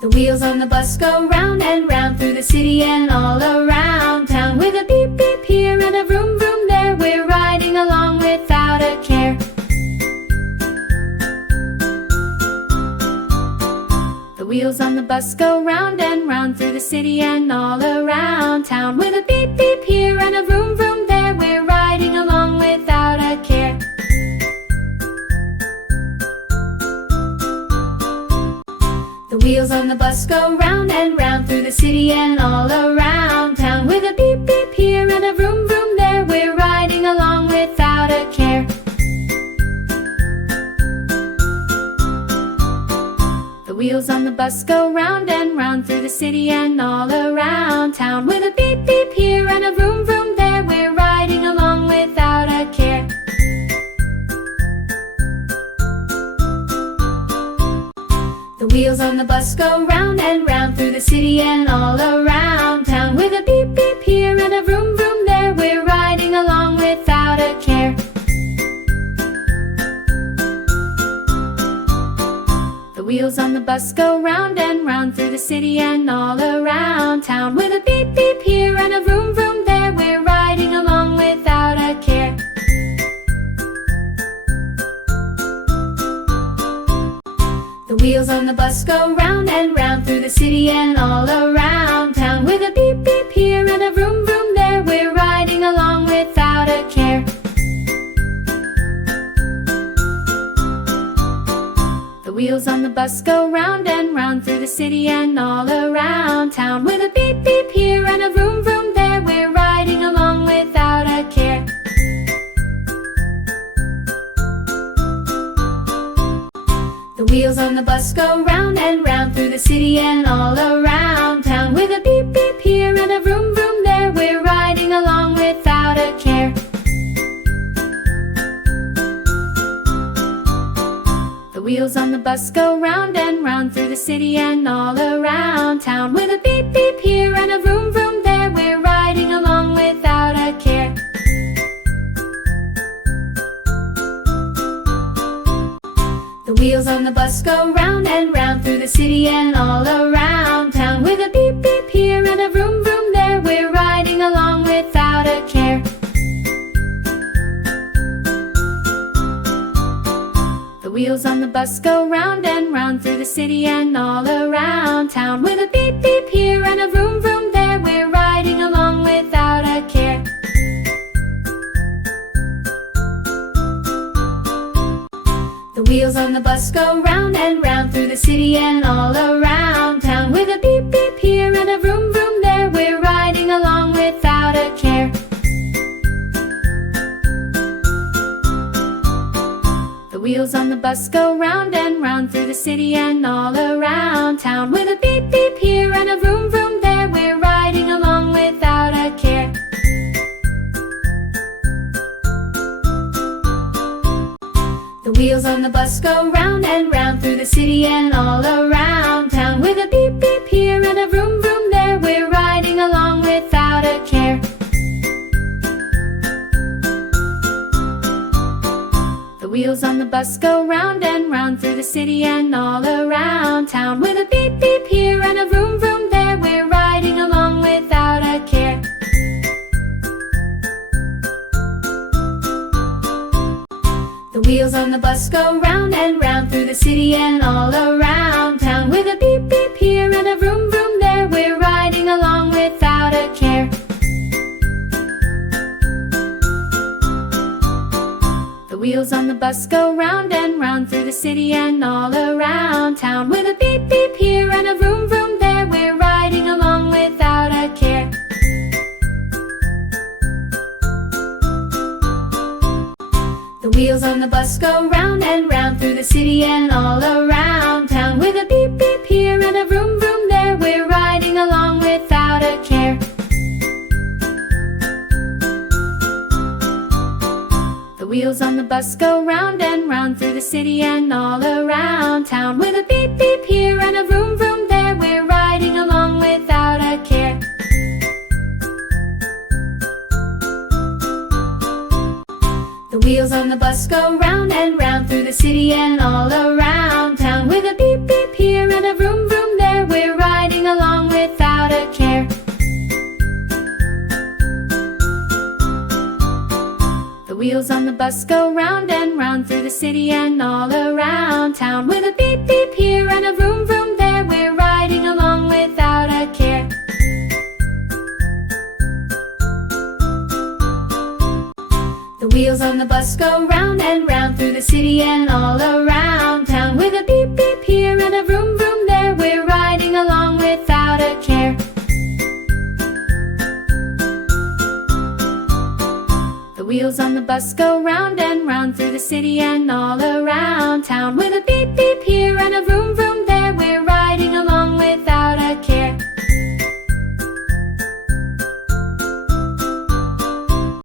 The wheels on the bus go round and round through the city and all around town. With a beep beep here and a vroom vroom there, we're riding along without a care. The wheels on the bus go round and round through the city and all around town. With a beep beep here and a vroom vroom there, we're riding along without a care. The wheels on the bus go round and round through the city and all around town. With a beep beep here and a vroom vroom there, we're riding along without a care. The wheels on the bus go round and round through the city and all around town. With a beep beep here and a vroom vroom there, we're riding along without a care. The wheels on the bus go round and round through the city and all around town. With a beep beep here and a vroom vroom there, we're riding along without a care. The wheels on the bus go round and round through the city and all around town. With a beep beep here and a vroom vroom there, we're riding along without a care. The wheels on the bus go round and round through the city and all around town. With a beep beep here and a vroom vroom there, we're riding along without a care. The wheels on the bus go round and round through the city and all around town. With a beep beep here and a vroom vroom there, we're riding along without a care. The wheels on the bus go round and round through the city and all around town. With a beep beep here and a vroom vroom there, we're riding along without a care. The wheels on the bus go round and round through the city and all around town. With a beep beep here and a vroom vroom there, we're riding along without a care. The wheels on the bus go round and round through the city and all around town. With a beep beep here and a vroom vroom there, we're riding along without a care. The wheels on the bus go round and round through the city and all around town. With a beep beep here and a vroom vroom there, we're riding along without a care. The wheels on the bus go round and round through the city and all around town. With a beep beep here and a vroom vroom there, we're riding along without a care. The wheels on the bus go round and round through the city and all around town. With a beep beep here and a vroom vroom there, we're riding along without a care. The wheels on the bus go round and round through the city and all around town. With a beep beep here and a vroom vroom there, we're riding along without a care. The wheels on the bus go round and round through the city and all around town. With a beep beep here and a vroom vroom there, we're riding along without a care. The wheels on the bus go round and round through the city and all around town. With a beep beep here and a vroom vroom there, we're riding along without a care. The wheels on the bus go round and round through the city and all around town. With a beep beep here and a vroom vroom there, we're riding along without a care. The wheels on the bus go round and round through the city and all around town. With a beep beep here and a vroom vroom there, we're riding along without a care. The wheels on the bus go round and round through the city and all around town. With a beep beep here and a vroom vroom there, we're riding along without a care. The wheels on the bus go round and round through the city and all around town. With a beep beep here and a vroom vroom there, we're bus go round and round through the city and all around town. With a beep beep here and a vroom vroom there, we're riding along without a care. The wheels on the bus go round and round through the city and all around town. With a beep beep here and a vroom vroom there, we're riding along without a care. The wheels on the bus go round and round through the city and all around town. With a beep beep here and a vroom vroom